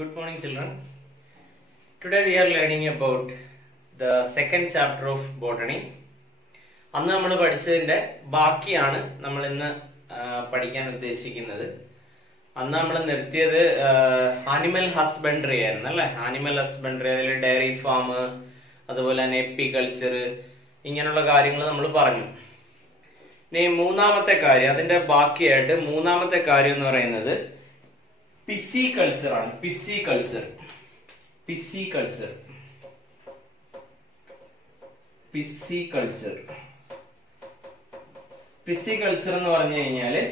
Good morning, children. Today we are learning about the second chapter of botany. അന്ന് നമ്മൾ പഠിച്ചതിന്റെ ബാക്കിയാണ് നമ്മൾ ഇന്ന് പഠിക്കാൻ ഉദ്ദേശിക്കുന്നത്. അന്ന് നമ്മൾ നിർത്തിയത് ആനിമൽ ഹസ്ബൻഡറി ആയിരുന്നു അല്ലെ. ആനിമൽ ഹസ്ബൻഡറി, അതിൽ ഡയറി ഫാം, അതുപോലെ തന്നെ എപ്പികൾച്ചർ, ഇങ്ങനെയുള്ള കാര്യങ്ങൾ നമ്മൾ പറഞ്ഞു. ഇനി മൂന്നാമത്തെ കാര്യം, അതിന്റെ ബാക്കിയായിട്ട് മൂന്നാമത്തെ കാര്യം എന്ന് പറയുന്നത് പിസികൾച്ചർ ആണ്. പിസികൾച്ചർ എന്ന് പറഞ്ഞു കഴിഞ്ഞാല്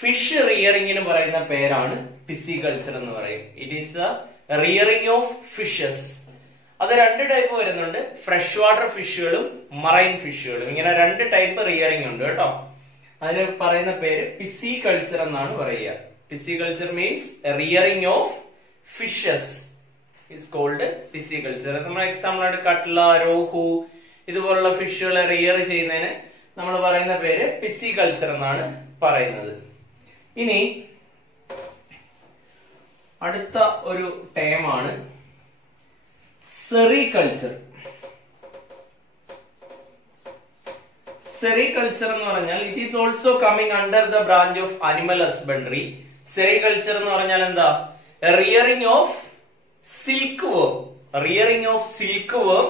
ഫിഷ് റിയറിംഗിന് പറയുന്ന പേരാണ് പിസികൾച്ചർ എന്ന് പറയും. It is the rearing of fishes. അത് രണ്ട് ടൈപ്പ് വരുന്നുണ്ട്, ഫ്രഷ് വാട്ടർ ഫിഷുകളും മറൈൻ ഫിഷുകളും. ഇങ്ങനെ രണ്ട് ടൈപ്പ് റിയറിംഗ് ഉണ്ട് കേട്ടോ. അതിന് പറയുന്ന പേര് പിസികൾച്ചർ എന്നാണ് പറയുക. Pisciculture means rearing of fishes is called pisciculture. നമ്മൾ എക്സാമ്പിൾ ആയിട്ട് കട്ട്ല, രോഹു ഇതുപോലുള്ള ഫിഷുകളെ റിയർ ചെയ്യുന്നതിന് നമ്മൾ പറയുന്ന പേര് പിസികൾച്ചർ എന്നാണ് പറയുന്നത്. ഇനി അടുത്ത ഒരു ടേമാണ് സെറികൾച്ചർ. സെറികൾച്ചർ എന്ന് പറഞ്ഞാൽ it is also coming under the branch of animal husbandry. Sericulture എന്ന് പറഞ്ഞാൽ എന്താ? റിയറിംഗ് ഓഫ് സിൽക്ക് വേം. റിയറിംഗ് ഓഫ് സിൽക്ക് വേം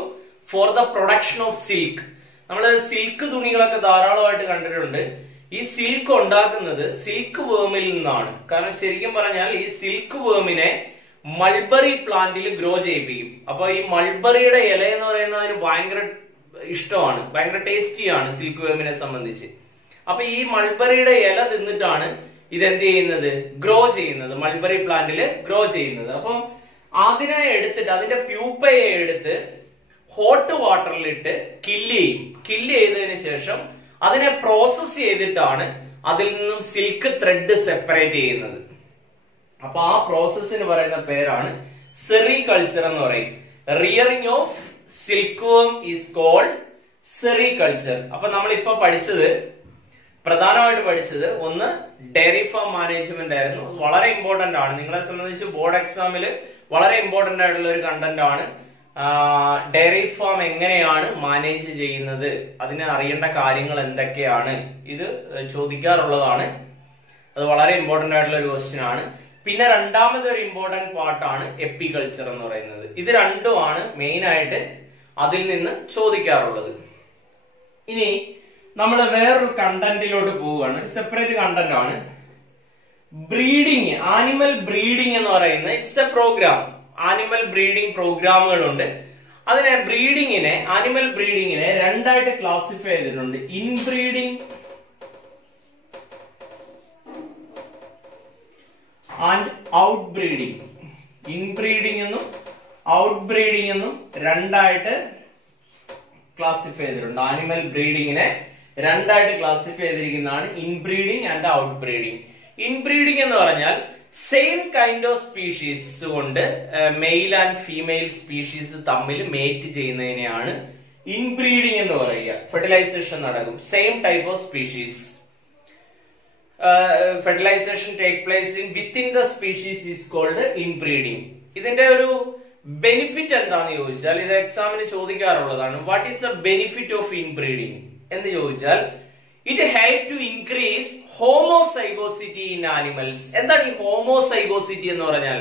for the production of silk. നമ്മൾ സിൽക്ക് തുണികളൊക്കെ ധാരാളമായിട്ട് കണ്ടിട്ടുണ്ട്. ഈ സിൽക്ക് ഉണ്ടാക്കുന്നത് സിൽക്ക് വേമിൽ നിന്നാണ്. കാരണം ശരിക്കും പറഞ്ഞാൽ ഈ സിൽക്ക് വേമിനെ മൾബറി പ്ലാന്റിൽ ഗ്രോ ചെയ്യിപ്പിക്കും. അപ്പൊ ഈ മൾബറിയുടെ ഇല എന്ന് പറയുന്നത് അതിന് ഭയങ്കര ഇഷ്ടമാണ്, ഭയങ്കര ടേസ്റ്റിയാണ് സിൽക്ക് വേമിനെ സംബന്ധിച്ച്. അപ്പൊ ഈ മൾബറിയുടെ ഇല തിന്നിട്ടാണ് ഇതെന്ത് ചെയ്യുന്നത്? ഗ്രോ ചെയ്യുന്നത്, മൾബറി പ്ലാന്റിൽ ഗ്രോ ചെയ്യുന്നത്. അപ്പം അതിനെ എടുത്തിട്ട് അതിന്റെ പ്യൂപ്പയെ എടുത്ത് ഹോട്ട് വാട്ടറിലിട്ട് കില്ല് ചെയ്യും. കില്ല് ചെയ്തതിനു ശേഷം അതിനെ പ്രോസസ് ചെയ്തിട്ടാണ് അതിൽ നിന്നും സിൽക്ക് ത്രെഡ് സെപ്പറേറ്റ് ചെയ്യുന്നത്. അപ്പൊ ആ പ്രോസസ്സിന് പറയുന്ന പേരാണ് സെറികൾച്ചർ എന്ന് പറയും. റിയറിംഗ് ഓഫ് സിൽക്ക് വേം ഈസ് കോൾഡ് സെറികൾച്ചർ. അപ്പൊ നമ്മൾ ഇപ്പൊ പ്രധാനമായിട്ട് പഠിച്ചത് ഒന്ന് ഡയറി ഫാം മാനേജ്മെന്റ് ആയിരുന്നു. വളരെ ഇമ്പോർട്ടന്റ് ആണ്, നിങ്ങളെ സംബന്ധിച്ച് ബോർഡ് എക്സാമിൽ വളരെ ഇമ്പോർട്ടന്റ് ആയിട്ടുള്ള ഒരു കണ്ടന്റ് ആണ്. ഡയറി ഫാം എങ്ങനെയാണ് മാനേജ് ചെയ്യുന്നത്, അതിന് അറിയേണ്ട കാര്യങ്ങൾ എന്തൊക്കെയാണ്, ഇത് ചോദിക്കാറുള്ളതാണ്. അത് വളരെ ഇമ്പോർട്ടന്റ് ആയിട്ടുള്ള ഒരു ക്വസ്റ്റ്യൻ ആണ്. പിന്നെ രണ്ടാമതൊരു ഇമ്പോർട്ടന്റ് പാർട്ടാണ് എപ്പികൾച്ചർ എന്ന് പറയുന്നത്. ഇത് രണ്ടുമാണ് മെയിൻ ആയിട്ട് അതിൽ നിന്ന് ചോദിക്കാറുള്ളത്. ഇനി നമ്മൾ വേറൊരു കണ്ടന്റിലോട്ട് പോവുകയാണ്. സെപ്പറേറ്റ് കണ്ടന്റ് ആണ് ബ്രീഡിങ്. ആനിമൽ ബ്രീഡിംഗ് എന്ന് പറയുന്നത് it's a programme. Animal breeding പ്രോഗ്രാമുകളുണ്ട്. അതിനെ ആനിമൽ ബ്രീഡിങ്ങിനെ രണ്ടായിട്ട് ക്ലാസിഫൈ ചെയ്തിട്ടുണ്ട്. Inbreeding and out breeding. Inbreeding എന്നും ഔട്ട് ബ്രീഡിംഗ് എന്നും രണ്ടായിട്ട് ക്ലാസിഫൈ ചെയ്തിട്ടുണ്ട്. ആനിമൽ ബ്രീഡിങ്ങിനെ രണ്ടായിട്ട് ക്ലാസിഫൈ ചെയ്തിരിക്കുന്നതാണ് inbreeding and out breeding. Inbreeding എന്ന് പറഞ്ഞാൽ സെയിം കൈൻഡ് ഓഫ് സ്പീഷീസ് കൊണ്ട് മെയിൽ ആൻഡ് ഫീമെയിൽ സ്പീഷീസ് തമ്മിൽ മേറ്റ് ചെയ്യുന്നതിനെയാണ് ഇൻബ്രീഡിംഗ് എന്ന് പറയുക. ഫെർട്ടിലൈസേഷൻ നടക്കും. Same type of species fertilization take place within the species is called inbreeding. ഇതിന്റെ ഒരു ബെനിഫിറ്റ് എന്താന്ന് ചോദിച്ചാൽ ഇത് എക്സാമിന് ചോദിക്കാറുള്ളതാണ്. What is the benefit of inbreeding എന്ന് ചോദിച്ചാൽ it help to increase homozygosity in animals. എന്താണ് ഈ ഹോമോസൈഗോസിറ്റി എന്ന് പറഞ്ഞാൽ?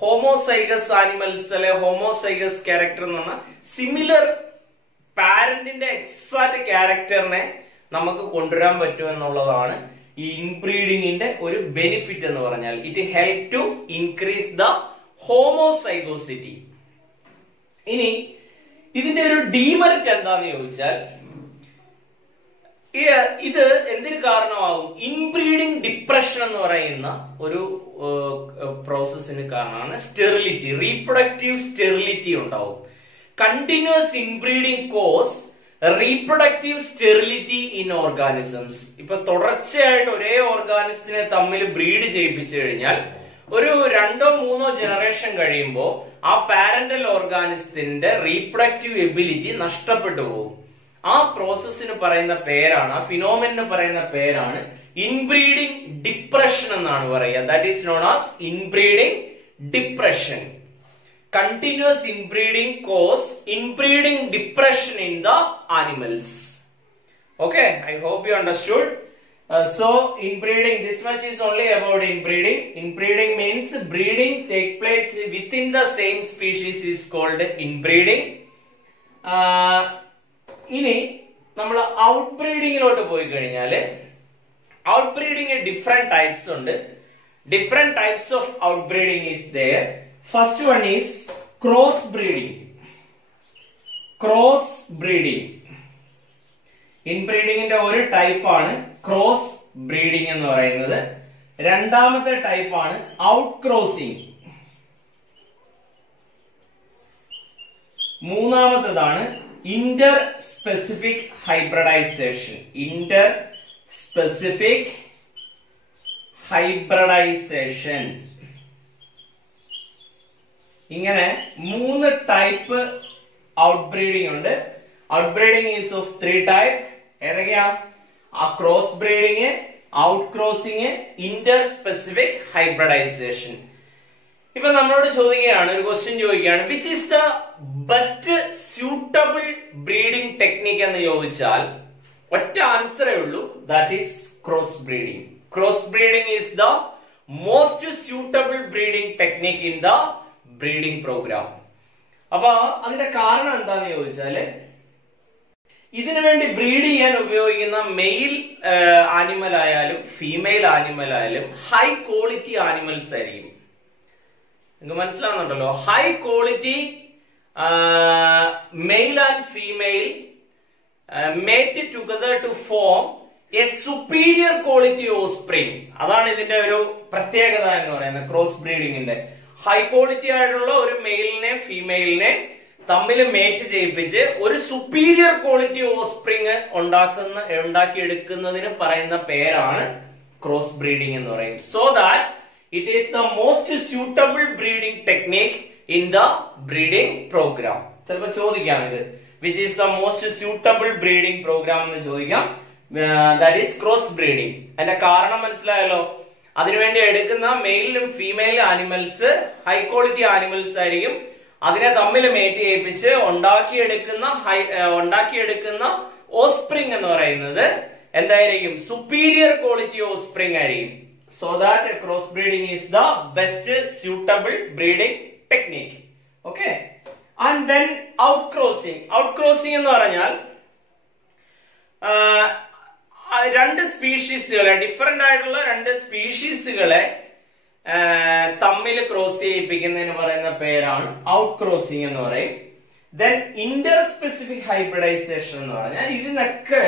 ഹോമോസൈഗസ് ആനിമൽസ് അല്ലെ ഹോമോസൈഗസ് ക്യാരക്ടർ എന്ന് പറഞ്ഞാൽ സിമിലർ പാരന്റിന്റെ എക്സാക്ട് ക്യാരക്ടറിനെ നമുക്ക് കൊണ്ടുവരാൻ പറ്റും എന്നുള്ളതാണ് ഈ ഇൻബ്രീഡിങ്ങിന്റെ ഒരു ബെനിഫിറ്റ് എന്ന് പറഞ്ഞാൽ. It help to increase the homozygosity. ഇനി ഇതിന്റെ ഒരു ഡീമെറിറ്റ് എന്താന്ന് ചോദിച്ചാൽ ഇത് എന്തിന് കാരണമാകും? ഇൻബ്രീഡിംഗ് ഡിപ്രഷൻ എന്ന് പറയുന്ന ഒരു പ്രോസസ്സിന് കാരണമാണ് സ്റ്റെറിലിറ്റി, റീപ്രൊഡക്റ്റീവ് സ്റ്റെറിലിറ്റി ഉണ്ടാവും. Continuous inbreeding cause reproductive sterility in organisms. ഇപ്പൊ തുടർച്ചയായിട്ട് ഒരേ ഓർഗാനിസത്തിനെ തമ്മിൽ ബ്രീഡ് ചെയ്യിപ്പിച്ചു കഴിഞ്ഞാൽ ഒരു 2-3 ജനറേഷൻ കഴിയുമ്പോൾ ആ പാരന്റൽ ഓർഗാനിസത്തിന്റെ റീപ്രൊഡക്റ്റീവ് എബിലിറ്റി നഷ്ടപ്പെട്ടു പോകും. ആ പ്രോസസ്സിന് പറയുന്ന പേരാണ്, ആ ഫിനോമിനന് പറയുന്ന പേരാണ് ഇൻബ്രീഡിംഗ് ഡിപ്രഷൻ എന്നാണ് പറയുക. That is known as inbreeding depression. Continuous inbreeding cause inbreeding depression in the animals. Okay, I hope you understood. So inbreeding, this much is only about inbreeding. Inbreeding means breeding take place within the same species is called inbreeding. ഇനി നമ്മൾ ഔട്ട്ബ്രീഡിങ്ങിലോട്ട് പോയി കഴിഞ്ഞാല് outbreeding different types ഉണ്ട്. Different types of outbreeding is there. First one is cross breeding. Cross breeding ഇൻബ്രീഡിങ്ങിന്റെ ഒരു ടൈപ്പാണ് cross breeding എന്ന് പറയുന്നത്. രണ്ടാമത്തെ ടൈപ്പാണ് ഔട്ട് ക്രോസിംഗ്. മൂന്നാമത്തേതാണ് inter specific hybridisation. Inter specific hybridisation. ഇങ്ങനെ 3 ടൈപ്പ് ഔട്ട്ബ്രീഡിംഗ് ഉണ്ട്. Outbreeding is of 3 type. ഏതൊക്കെയാ? Cross breeding, out crossing, inter specific hybridisation. ഇപ്പൊ നമ്മളോട് ചോദിക്കുകയാണ്, ഒരു ക്വസ്റ്റ്യൻ ചോദിക്കുകയാണ്, which is the best suitable breeding technique എന്ന് ചോദിച്ചാൽ ഒറ്റ ആൻസറേ ഉള്ളൂ, that is cross breeding. Cross breeding is the most suitable breeding technique in the breeding program. അപ്പൊ അതിന്റെ കാരണം എന്താന്ന് ചോദിച്ചാല്, ഇതിനു വേണ്ടി ബ്രീഡ് ചെയ്യാൻ ഉപയോഗിക്കുന്ന മെയിൽ ആനിമൽ ആയാലും ഫീമെയിൽ ആനിമൽ ആയാലും ഹൈ ക്വാളിറ്റി ആനിമൽസ് ആയിരിക്കും. നിങ്ങൾക്ക് മനസ്സിലാവുന്നുണ്ടല്ലോ? High quality male and female mate together to form a superior quality offspring. അതാണ് ഇതിന്റെ ഒരു പ്രത്യേകത എന്ന് പറയുന്നത് ക്രോസ് ബ്രീഡിങ്ങിന്റെ. ഹൈ ക്വാളിറ്റി ആയിട്ടുള്ള ഒരു മെയിലിനെ ഫീമെയിലിനെ തമ്മിൽ മേറ്റ് ചെയ്യിപ്പിച്ച് ഒരു സുപ്പീരിയർ ക്വാളിറ്റി ഓസ്പ്രിങ് ഉണ്ടാക്കിയെടുക്കുന്നതിന് പറയുന്ന പേരാണ് ക്രോസ് ബ്രീഡിംഗ് എന്ന് പറയും. So that it is the most suitable breeding technique in the breeding programme. ചിലപ്പോൾ ചോദിക്കാം ഇത്, which is the most suitable breeding programme എന്ന് ചോദിക്കാം. That is cross breeding. അതിന്റെ കാരണം മനസ്സിലായല്ലോ? അതിനുവേണ്ടി എടുക്കുന്ന മെയിലും female animals high quality animals ആയിരിക്കും. അതിനെ തമ്മിൽ മേറ്റ് ചെയ്യിപ്പിച്ച് ഉണ്ടാക്കിയെടുക്കുന്ന ഓസ്പ്രിങ് എന്ന് പറയുന്നത് എന്തായിരിക്കും? സുപ്പീരിയർ ക്വാളിറ്റി ഓസ്പ്രിങ് ആയിരിക്കും. So that cross breeding is the best suitable breeding technique. Okay. And then out crossing. Out crossing എന്ന് പറഞ്ഞാൽ രണ്ട് സ്പീഷീസുകളെ, ഡിഫറെന്റ് ആയിട്ടുള്ള രണ്ട് സ്പീഷീസുകളെ തമ്മിൽ ക്രോസ് ചെയ്യിപ്പിക്കുന്നതിന് പറയുന്ന പേരാണ് ഔട്ട് ക്രോസിംഗ് എന്ന് പറയും. ദെൻ ഇന്റർ സ്പെസിഫിക് ഹൈബ്രിഡൈസേഷൻ എന്ന് പറഞ്ഞാൽ ഇതിനൊക്കെ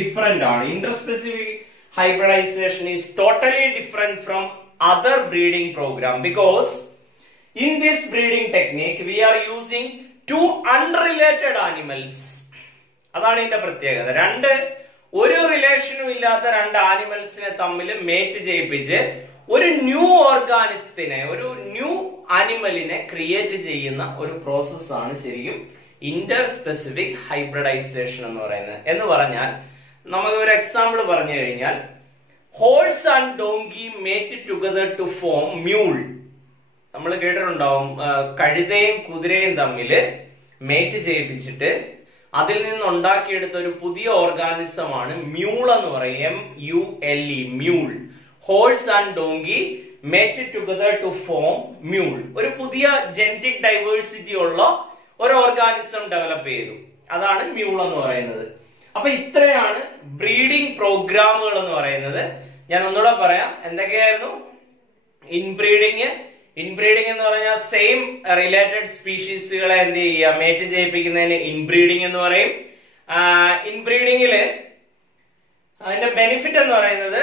ഡിഫറെന്റ് ആണ്. Inter specific hybridization is totally different from other breeding program because in this breeding technique we are using two unrelated animals. അതാണ് ഇതിന്റെ പ്രത്യേകത. ഒരു റിലേഷനും ഇല്ലാത്ത രണ്ട് ആനിമൽസിനെ തമ്മിൽ മേറ്റ് ചെയ്യിപ്പിച്ച് ഒരു ന്യൂ ഓർഗാനിസത്തിനെ, ഒരു ന്യൂ ആനിമലിനെ ക്രിയേറ്റ് ചെയ്യുന്ന ഒരു പ്രോസസ് ആണ് ശരിക്കും ഇന്റർ സ്പെസിഫിക് ഹൈബ്രിഡൈസേഷൻ എന്ന് പറയുന്നത്. എന്ന് പറഞ്ഞാൽ നമുക്ക് ഒരു എക്സാമ്പിൾ പറഞ്ഞു കഴിഞ്ഞാൽ, horse and donkey mate together to form mule. നമ്മൾ കേട്ടിട്ടുണ്ടാവും, കഴുതയും കുതിരയും തമ്മിൽ മേറ്റ് ചെയ്യിപ്പിച്ചിട്ട് അതിൽ നിന്ന് ഉണ്ടാക്കിയെടുത്ത ഒരു പുതിയ ഓർഗാനിസമാണ് മ്യൂൾ എന്ന് പറയും. MULE, mule. Horse and donkey mate together to form mule. ഒരു പുതിയ ജനറ്റിക് ഡൈവേഴ്സിറ്റി ഉള്ള ഒരു ഓർഗാനിസം ഡെവലപ്പ് ചെയ്തു. അതാണ് മ്യൂൾ എന്ന് പറയുന്നത്. അപ്പൊ ഇത്രയാണ് ബ്രീഡിംഗ് പ്രോഗ്രാമുകൾ എന്ന് പറയുന്നത്. ഞാൻ ഒന്നുകൂടെ പറയാം എന്തൊക്കെയായിരുന്നു. ഇൻബ്രീഡിങ് എന്ന് പറഞ്ഞാൽ സെയിം റിലേറ്റഡ് സ്പീഷീസുകളെ എന്ത് ചെയ്യുക, മേറ്റ് ചെയ്യിപ്പിക്കുന്നതിന് ഇൻബ്രീഡിങ് എന്ന് പറയും. ഇൻബ്രീഡിങ്ങില് അതിന്റെ ബെനിഫിറ്റ് എന്ന് പറയുന്നത്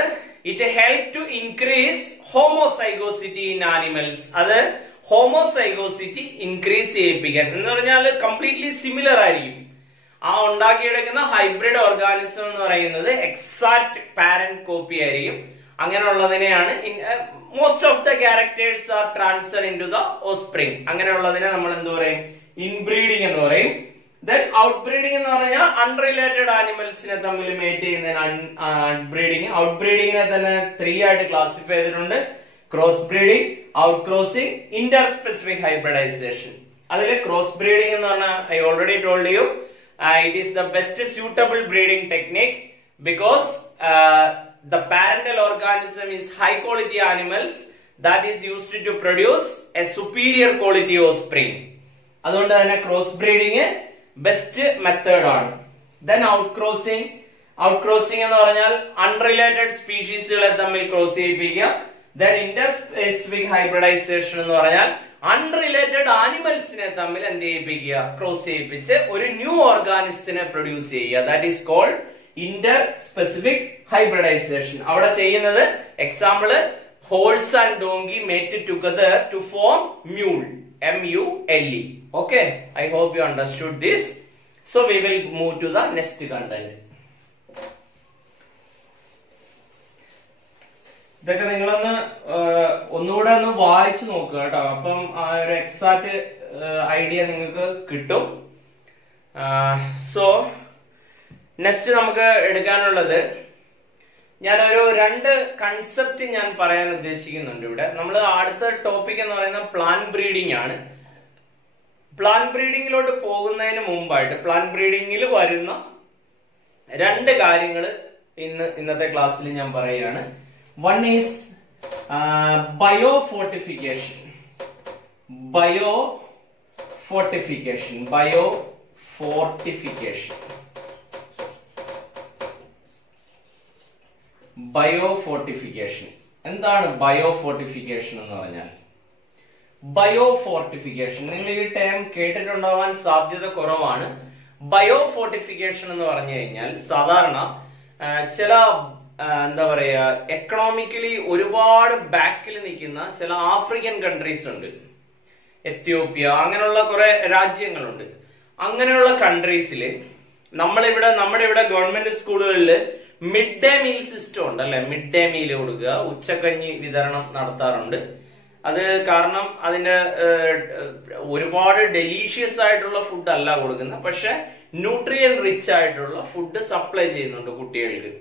it help to increase homozygosity in animals. അത് ഹോമോസൈഗോസിറ്റി ഇൻക്രീസ് ചെയ്യിപ്പിക്കാൻ എന്ന് പറഞ്ഞാൽ കംപ്ലീറ്റ്ലി സിമിലർ ആയിരിക്കും. ആ ഉണ്ടാക്കിയെടുക്കുന്ന ഹൈബ്രിഡ് ഓർഗാനിസം എന്ന് പറയുന്നത് എക്സാക്ട് പാരന്റ് കോപ്പി ആയിരിക്കും. അങ്ങനെയുള്ളതിനെയാണ് most of the characters are transfer into the offspring. അങ്ങനെയുള്ളതിനെ നമ്മൾ എന്ത് പറയും, ഇൻബ്രീഡിംഗ് എന്ന് പറയും. ദെൻ ഔട്ട്ബ്രീഡിംഗ് എന്ന് പറഞ്ഞാൽ അൺറിലേറ്റഡ് ആനിമൽസിനെ തമ്മിൽ മേറ്റ് ചെയ്യുന്നതിന് ഔട്ട്ബ്രീഡിംഗ്. ഔട്ട്ബ്രീഡിങ്ങിനെ തന്നെ 3 ആയിട്ട് ക്ലാസിഫൈ ചെയ്തിട്ടുണ്ട്. Cross breeding, out crossing, inter specific hybridization. അതിൽ ക്രോസ് ബ്രീഡിംഗ് എന്ന് പറഞ്ഞാൽ I already told you it is the best suitable breeding technique because the parental organism is high quality animals that is used to produce a superior quality offspring. അതുകൊണ്ട് തന്നെ cross breeding best method ആണ്. Then out crossing. Out crossing എന്ന് പറഞ്ഞാൽ unrelated സ്പീഷീസുകളെ തമ്മിൽ cross ചെയ്യിപ്പിക്കുക. Then inter specific hybridisation എന്ന് പറഞ്ഞാൽ അൺറിലേറ്റഡ് ആനിമൽസിനെ തമ്മിൽ എന്ത് ചെയ്യിപ്പിക്കുക, ക്രോസ് ചെയ്യിപ്പിച്ച് ഒരു ന്യൂ ഓർഗാനിസത്തിനെ പ്രൊഡ്യൂസ് ചെയ്യുക. That is called inter specific hybridization. അവിടെ ചെയ്യുന്നത് example horse and donkey mate together to form mule, MULE. Okay, I hope you understood this. So we will move to the next content. ഇതൊക്കെ നിങ്ങളൊന്ന് ഒന്നുകൂടെ ഒന്ന് വായിച്ചു നോക്കുക കേട്ടോ. അപ്പം ആ ഒരു എക്സാക്ട് ഐഡിയ നിങ്ങൾക്ക് കിട്ടും. സോ നെക്സ്റ്റ് നമുക്ക് എടുക്കാനുള്ളത്, ഞാനൊരു 2 കൺസെപ്റ്റ് ഞാൻ പറയാൻ ഉദ്ദേശിക്കുന്നുണ്ട് ഇവിടെ. നമ്മൾ അടുത്ത ടോപ്പിക് എന്ന് പറയുന്നത് പ്ലാന്റ് ബ്രീഡിംഗ് ആണ്. പ്ലാന്റ് ബ്രീഡിങ്ങിലോട്ട് പോകുന്നതിന് മുമ്പായിട്ട് പ്ലാന്റ് ബ്രീഡിങ്ങിൽ വരുന്ന 2 കാര്യങ്ങൾ ഇന്നത്തെ ക്ലാസ്സിൽ ഞാൻ പറയുകയാണ്. One is bio fortification. Bio fortification. Biofortification. എന്താണ് ബയോഫോർട്ടിഫിക്കേഷൻ എന്ന് പറഞ്ഞാൽ? ബയോഫോർട്ടിഫിക്കേഷൻ നിങ്ങൾ ഈ ടേം കേട്ടിട്ടുണ്ടാവാൻ സാധ്യത കുറവാണ്. ബയോഫോർട്ടിഫിക്കേഷൻ എന്ന് പറഞ്ഞു കഴിഞ്ഞാൽ സാധാരണ ചില എന്താ പറയാ എക്കണോമിക്കലി ഒരുപാട് ബാക്കിൽ നിൽക്കുന്ന ചില ആഫ്രിക്കൻ കൺട്രീസ് ഉണ്ട്. എത്യോപ്യ, അങ്ങനെയുള്ള കുറെ രാജ്യങ്ങളുണ്ട്. അങ്ങനെയുള്ള കൺട്രീസിൽ നമ്മുടെ ഇവിടെ ഗവൺമെന്റ് സ്കൂളുകളിൽ മിഡ് ഡേ മീൽ സിസ്റ്റം ഉണ്ട് അല്ലെ. മിഡ് ഡേ മീൽ കൊടുക്കുക, ഉച്ചക്കഞ്ഞി വിതരണം നടത്താറുണ്ട്. അത് കാരണം അതിന്റെ ഒരുപാട് ഡെലീഷ്യസ് ആയിട്ടുള്ള ഫുഡ് അല്ല കൊടുക്കുന്നത്, പക്ഷെ ന്യൂട്രിയൻ റിച്ച് ആയിട്ടുള്ള ഫുഡ് സപ്ലൈ ചെയ്യുന്നുണ്ട് കുട്ടികൾക്ക്.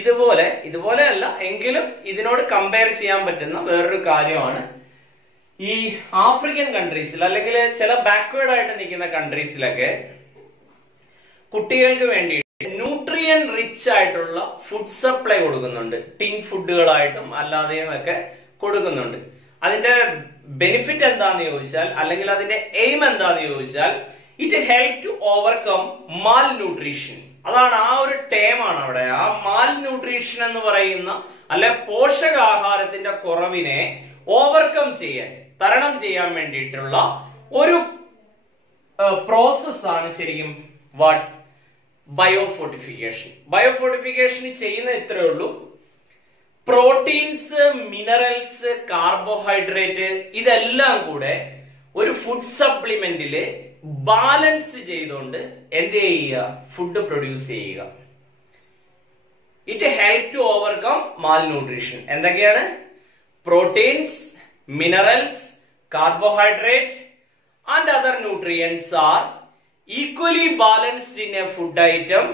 ഇതുപോലെ അല്ല എങ്കിലും ഇതിനോട് കമ്പയർ ചെയ്യാൻ പറ്റുന്ന വേറൊരു കാര്യമാണ് ഈ ആഫ്രിക്കൻ കൺട്രീസിൽ അല്ലെങ്കിൽ ചില ബാക്ക്വേർഡ് ആയിട്ട് നിൽക്കുന്ന കൺട്രീസിലൊക്കെ കുട്ടികൾക്ക് വേണ്ടി ന്യൂട്രിയൻ റിച്ച് ആയിട്ടുള്ള ഫുഡ് സപ്ലൈ കൊടുക്കുന്നുണ്ട്. ടിൻ ഫുഡുകളായിട്ടും അല്ലാതെയും ഒക്കെ കൊടുക്കുന്നുണ്ട്. അതിന്റെ ബെനിഫിറ്റ് എന്താന്ന് ചോദിച്ചാൽ, അല്ലെങ്കിൽ അതിന്റെ എയിം എന്താന്ന് ചോദിച്ചാൽ, it help to overcome malnutrition. അതാണ് ആ ഒരു ടേമാണ് അവിടെ. ആ മാൽ ന്യൂട്രീഷൻ എന്ന് പറയുന്ന അല്ലെ പോഷകാഹാരത്തിന്റെ കുറവിനെ ഓവർകം ചെയ്യാൻ, തരണം ചെയ്യാൻ വേണ്ടിയിട്ടുള്ള ഒരു പ്രോസസ് ആണ് ശരിക്കും വാട്ട് ബയോഫോർട്ടിഫിക്കേഷൻ. ബയോഫോർട്ടിഫിക്കേഷൻ ചെയ്യുന്ന ഇത്രയേ ഉള്ളൂ. പ്രോട്ടീൻസ്, മിനറൽസ്, കാർബോഹൈഡ്രേറ്റ് ഇതെല്ലാം കൂടെ ഒരു ഫുഡ് സപ്ലിമെന്റില് ബാലൻസ് ചെയ്തുകൊണ്ട് എന്ത് ചെയ്യുക, ഫുഡ് പ്രൊഡ്യൂസ് ചെയ്യുക. It help to overcome malnutrition. എന്തൊക്കെയാണ്? Proteins, minerals, carbohydrate and other nutrients are equally balanced in a food item.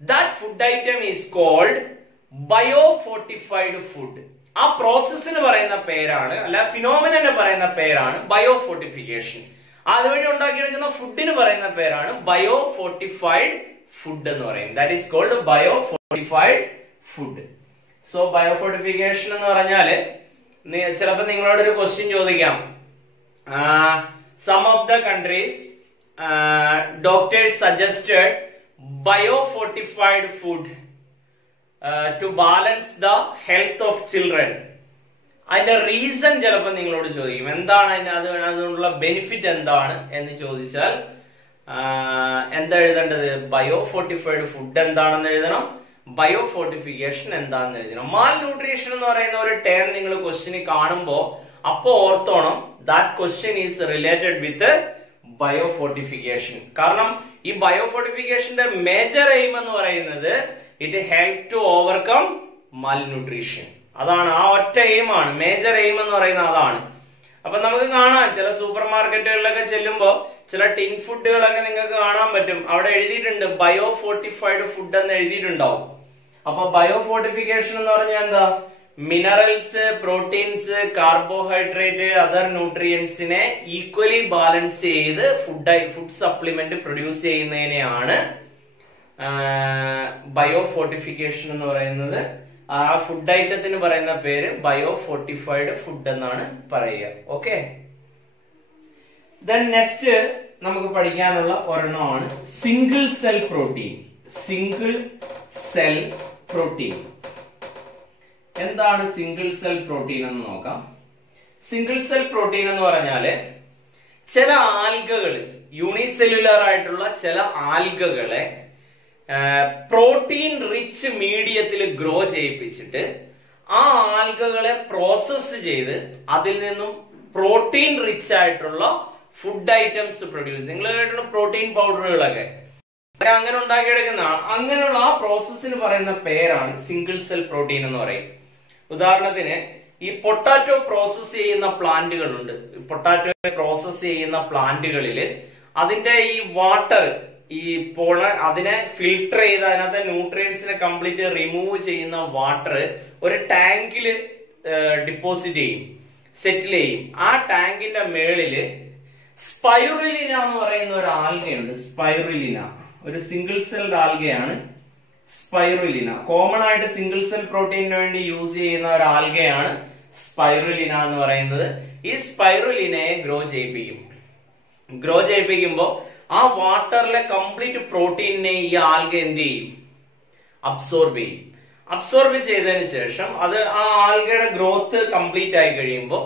That food item is called biofortified food. ആ പ്രോസസ്സിന് പറയുന്ന പേരാണ്, അല്ല ഫിനോമിനന് പറയുന്ന പേരാണ് ബയോഫോർട്ടിഫിക്കേഷൻ. അതുവഴി ഉണ്ടാക്കിയെടുക്കുന്ന ഫുഡിന് പറയുന്ന പേരാണ് ബയോഫോർട്ടിഫൈഡ് ഫുഡ് എന്ന് പറയുന്നത്. That is called biofortified food. So biofortification എന്ന് പറഞ്ഞാല് ചിലപ്പോൾ നിങ്ങളോടൊരു ക്വസ്റ്റ്യൻ ചോദിക്കാം. Some of the countries doctors suggested biofortified food to balance the health of children. അതിന്റെ റീസൺ ചിലപ്പോൾ നിങ്ങളോട് ചോദിക്കും. എന്താണ് അതുകൊണ്ടുള്ള ബെനിഫിറ്റ് എന്താണ് എന്ന് ചോദിച്ചാൽ എന്താ എഴുതേണ്ടത്? ബയോഫോർട്ടിഫൈഡ് ഫുഡ് എന്താണെന്ന് എഴുതണം, ബയോഫോർട്ടിഫിക്കേഷൻ എന്താണെന്ന് എഴുതണം. മാൽ ന്യൂട്രീഷൻ എന്ന് പറയുന്ന ഒരു ടേം നിങ്ങൾ ക്വസ്റ്റ്യന് കാണുമ്പോ അപ്പോ ഓർത്തോണം, that question is related with biofortification. കാരണം ഈ ബയോഫോർട്ടിഫിക്കേഷന്റെ മേജർ എയിം എന്ന് പറയുന്നത് it help to overcome malnutrition. അതാണ്, ആ ഒറ്റ എയിമാണ്, മേജർ എയിം എന്ന് പറയുന്നത് അതാണ്. അപ്പൊ നമുക്ക് കാണാം ചില സൂപ്പർ മാർക്കറ്റുകളിലൊക്കെ ചെല്ലുമ്പോ ചില ടിൻ ഫുഡുകളൊക്കെ നിങ്ങൾക്ക് കാണാൻ പറ്റും. അവിടെ എഴുതിയിട്ടുണ്ട് ബയോഫോർട്ടിഫൈഡ് ഫുഡ് എന്ന് എഴുതിയിട്ടുണ്ടാവും. അപ്പൊ ബയോഫോർട്ടിഫിക്കേഷൻ എന്ന് പറഞ്ഞാൽ എന്താ? മിനറൽസ്, പ്രോട്ടീൻസ്, കാർബോഹൈഡ്രേറ്റ്, അതർ ന്യൂട്രിയൻസിനെ ഈക്വലി ബാലൻസ് ചെയ്ത് ഫുഡ് സപ്ലിമെന്റ് പ്രൊഡ്യൂസ് ചെയ്യുന്നതിനെയാണ് ബയോ ഫോർട്ടിഫിക്കേഷൻ എന്ന് പറയുന്നത്. ആ ഫുഡ് ഐറ്റത്തിന് പറയുന്ന പേര് ബയോ ഫോർട്ടിഫൈഡ് ഫുഡ് എന്നാണ് പറയുക. ഓക്കെ, ദെൻ നെക്സ്റ്റ് നമുക്ക് പഠിക്കാനുള്ള ഒരെണ്ണമാണ് single cell protein. Single cell protein എന്താണ്? സിംഗിൾ സെൽ പ്രോട്ടീൻ എന്ന് നോക്കാം. സിംഗിൾ സെൽ പ്രോട്ടീൻ എന്ന് പറഞ്ഞാല് ചില ആൽഗകൾ, യൂണിസെല്ലുലാർ ആയിട്ടുള്ള ചില ആൽഗകളെ പ്രോട്ടീൻ റിച്ച് മീഡിയത്തിൽ ഗ്രോ ചെയ്യിപ്പിച്ചിട്ട് ആ ആൽഗകളെ പ്രോസസ് ചെയ്ത് അതിൽ നിന്നും പ്രോട്ടീൻ റിച്ച് ആയിട്ടുള്ള ഫുഡ് ഐറ്റംസ് പ്രൊഡ്യൂസ്. നിങ്ങൾ കേട്ടിട്ടുണ്ട് പ്രോട്ടീൻ പൗഡറുകളൊക്കെ അങ്ങനെ ഉണ്ടാക്കിയെടുക്കുന്നതാണ്. അങ്ങനെയുള്ള ആ പ്രോസസ്സിന് പറയുന്ന പേരാണ് സിംഗിൾ സെൽ പ്രോട്ടീൻ എന്ന് പറയും. ഉദാഹരണത്തിന് ഈ പൊട്ടാറ്റോ പ്രോസസ് ചെയ്യുന്ന പ്ലാന്റുകളുണ്ട്. പൊട്ടാറ്റോ പ്രോസസ് ചെയ്യുന്ന പ്ലാന്റുകളില് അതിന്റെ ഈ വാട്ടർ, ഈ അതിനെ ഫിൽട്ടർ ചെയ്ത് അതിനകത്തെ ന്യൂട്രിയൻസിനെ കംപ്ലീറ്റ് റിമൂവ് ചെയ്യുന്ന വാട്ടർ ഒരു ടാങ്കിൽ ഡിപ്പോസിറ്റ് ചെയ്യും, സെറ്റിൽ ചെയ്യും. ആ ടാങ്കിന്റെ മേളില് സ്പൈറുലിന എന്ന് പറയുന്ന ഒരു ആൽഗയുണ്ട്. സ്പൈറുലിന ഒരു സിംഗിൾ സെൽഡ് ആൽഗയാണ്. സ്പൈറുലിന കോമൺ ആയിട്ട് സിംഗിൾ സെൽ പ്രോട്ടീനിന് വേണ്ടി യൂസ് ചെയ്യുന്ന ഒരു ആൽഗയാണ് സ്പൈറുലിന എന്ന് പറയുന്നത്. ഈ സ്പൈറുലിനയെ ഗ്രോ ചെയ്യിപ്പിക്കുമ്പോൾ ആ വാട്ടറിലെ കംപ്ലീറ്റ് പ്രോട്ടീനിനെ ഈ ആൽഗ എന്ത് ചെയ്യും? അബ്സോർബ് ചെയ്യും. അബ്സോർബ് ചെയ്തതിന് ശേഷം അത് ആ ആൽഗയുടെ ഗ്രോത്ത് കംപ്ലീറ്റ് ആയി കഴിയുമ്പോൾ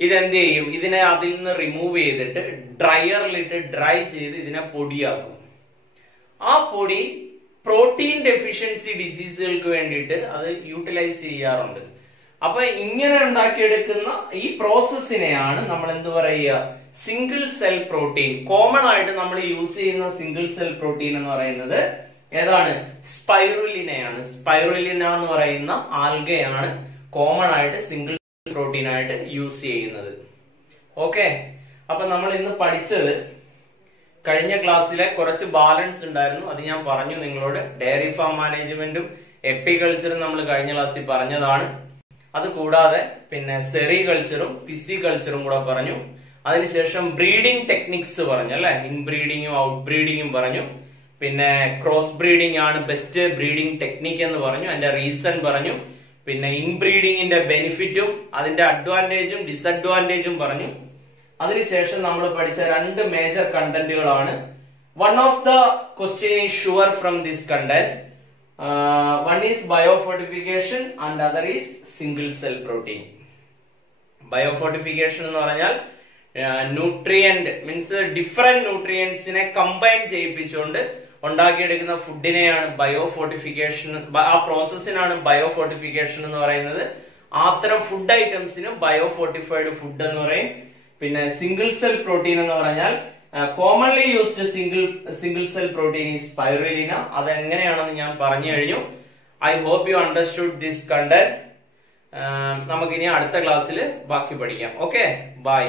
ഇതെന്ത് ചെയ്യും? ഇതിനെ അതിൽ നിന്ന് റിമൂവ് ചെയ്തിട്ട് ഡ്രയറിലിട്ട് ഡ്രൈ ചെയ്ത് ഇതിനെ പൊടിയാക്കും. ആ പൊടി പ്രോട്ടീൻ ഡെഫിഷ്യൻസി ഡിസീസുകൾക്ക് വേണ്ടിയിട്ട് അത് യൂട്ടിലൈസ് ചെയ്യാറുണ്ട്. അപ്പൊ ഇങ്ങനെ ഉണ്ടാക്കിയെടുക്കുന്ന ഈ പ്രോസസ്സിനെയാണ് നമ്മൾ എന്ത് പറയുക? Single cell protein. കോമൺ ആയിട്ട് നമ്മൾ യൂസ് ചെയ്യുന്ന സിംഗിൾ സെൽ പ്രോട്ടീൻ എന്ന് പറയുന്നത് ഏതാണ്? സ്പൈറുലിനയാണ്. സ്പൈറുലിന എന്ന് പറയുന്ന ആൽഗയാണ് കോമൺ ആയിട്ട് സിംഗിൾ പ്രോട്ടീൻ ആയിട്ട് യൂസ് ചെയ്യുന്നത്. ഓക്കെ, അപ്പൊ നമ്മൾ ഇന്ന് പഠിച്ചത് കഴിഞ്ഞ ക്ലാസ്സിലെ കുറച്ച് ബാലൻസ് ഉണ്ടായിരുന്നു, അത് ഞാൻ പറഞ്ഞു നിങ്ങളോട്. ഡയറി ഫാം മാനേജ്മെന്റും എപ്പികൾച്ചറും നമ്മൾ കഴിഞ്ഞ ക്ലാസ്സിൽ പറഞ്ഞതാണ്. അത് കൂടാതെ പിന്നെ സെറികൾച്ചറും പിസികൾച്ചറും കൂടെ പറഞ്ഞു. അതിനുശേഷം ബ്രീഡിംഗ് ടെക്നിക്സ് പറഞ്ഞു അല്ലെ, ഇൻബ്രീഡിങ്ങും ഔട്ട് ബ്രീഡിങ്ങും പറഞ്ഞു. പിന്നെ ക്രോസ് ബ്രീഡിംഗ് ആണ് ബെസ്റ്റ് ബ്രീഡിംഗ് ടെക്നിക് എന്ന് പറഞ്ഞു, അതിന്റെ റീസൺ പറഞ്ഞു. പിന്നെ ഇൻബ്രീഡിങ്ങിന്റെ ബെനിഫിറ്റും അതിന്റെ അഡ്വാൻറ്റേജും ഡിസഡ്വാൻറ്റേജും പറഞ്ഞു. അതിനുശേഷം നമ്മൾ പഠിച്ച രണ്ട് മേജർ കണ്ടന്റുകളാണ്. One of the question is sure from this content. One is biofortification and other is single cell protein. Biofortification എന്ന് പറഞ്ഞാൽ ന്യൂട്രിയന്റ് മീൻസ് ഡിഫറെന്റ് ന്യൂട്രിയൻസിനെ കമ്പൈൻ ചെയ്യിപ്പിച്ചുകൊണ്ട് ഉണ്ടാക്കിയെടുക്കുന്ന ഫുഡിനെയാണ് ബയോഫോർട്ടിഫിക്കേഷൻ. ആ പ്രോസസ്സിനാണ് ബയോഫോർട്ടിഫിക്കേഷൻ എന്ന് പറയുന്നത്. അത്തരം ഫുഡ് ഐറ്റംസിന് ബയോഫോർട്ടിഫൈഡ് ഫുഡ് എന്ന് പറയും. പിന്നെ സിംഗിൾ സെൽ പ്രോട്ടീൻ എന്ന് പറഞ്ഞാൽ commonly used single cell protein is spirulina. അതെങ്ങനെയാണെന്ന് ഞാൻ പറഞ്ഞു കഴിഞ്ഞു. I hope you understood this content. നമുക്കിനി അടുത്ത ക്ലാസ്സിൽ ബാക്കി പഠിക്കാം. Okay, by.